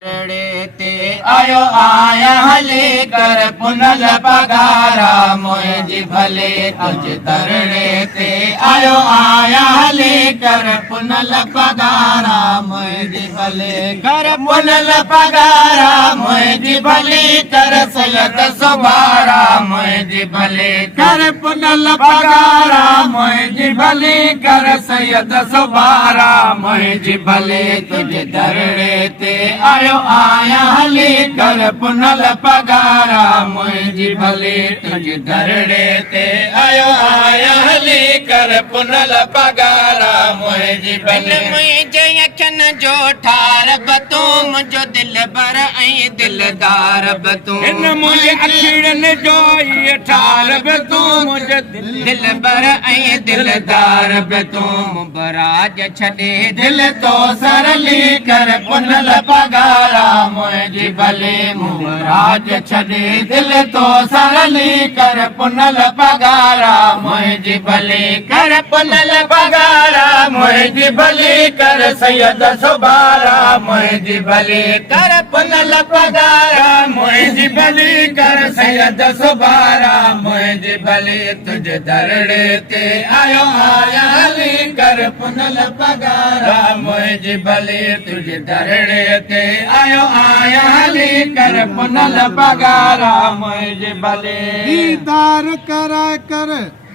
ते आयो आया हले कर पुनल पगारा मुझी भले तुझ दरड़े ते आयो आया हले कर पुनल पगारा मुझी भले कर पुनल पगारा मुझी भले कर सैयद सुबारा मुझी भले कर पुनल पगारा मुझी भले कर सैयद सुबारा मुझी भले तुझ दरड़े ते आयो आया हले कर पुनल पगारा मुझी भले तुझ दरड़े ते आयो आया हले कर पुनल पगारा मुझी भले मुझे अखन जो ठार बतू मुझो दिल बर ऐं दिलदार बतू इन मुझे अखिड़न जो ये ठार बतू मुझे दिल बर ऐं दिलदार बतू मुबराज छड़े दिल तो सरली कर पुनल पगारा मुझी भले मुबराज छड़े दिल तो सरली कर पुनल पगारा मुझी भले कर पुनल पगारा मुझी भले कर सैयद सुबारा मुझी भले कर पुनल पगारा मुझी भले कर सैयद सुबारा मुझी भले तुझ दरड़े ते आयो आया हले कर पुनल पगारा मुझी भले तुझ दरड़े ते आयो आया हले कर पुनल पगारा मुझी भले दीदार करा कर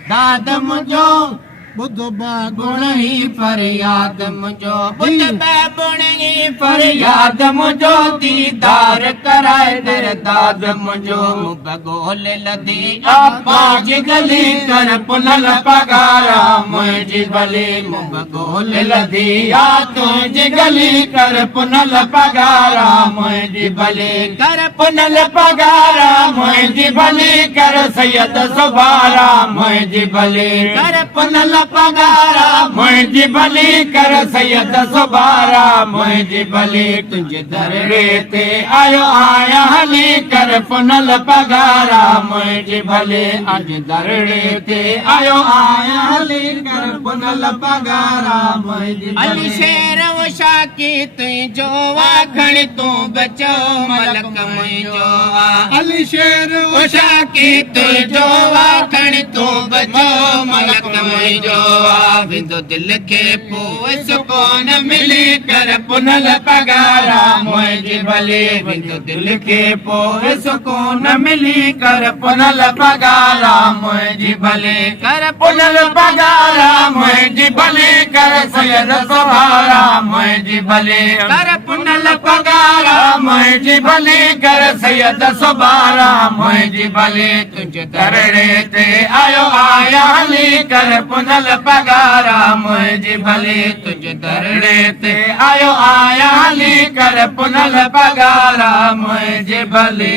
दाद मुझो बुध गुण ही फरियाद मुझो बुध गुण ही फरियाद मुझो दीदार कराए दर दाद मुझो बगोल लदी आपाज गली कर पुनल पगारा मुझी भले बगोल लदी आ तुझ गली कर पुनल पगारा मुझी भले कर पुनल पगारा मुझी भले कर सैयद सुबारा मुझी भले कर पुनल पगारा मुझी भले कर सैयद सुबारा मुझी भले तुझ दरड़े ते आयो आया हले कर पुनल पगारा मुझी भले अज दरड़े ते आयो आया हले कर पुनल पगारा मुझी अली शेर उषा की तुझो वाखण तू बचो मलक मुझो अली शेर उषा की तुझो वाखण तू बचो मलक मुझो विंदो दिल के पोए सुकून मिली कर पुनल पगारा मुझी भले विंदो दिल के पोए सुकून मिली कर पुनल पगारा मुझी भले कर पुनल पगारा मुझी भले कर सैयद सुबारा मुझी भले कर पुनल पगारा मुझी भले कर सैयद सुबारा मुझी भले तुझ दरड़े ते आयो आया हले कर पुनल पगारा मुझी भले तुझ दरड़े ते आयो आया हले कर पुनल पगारा मुझी भले।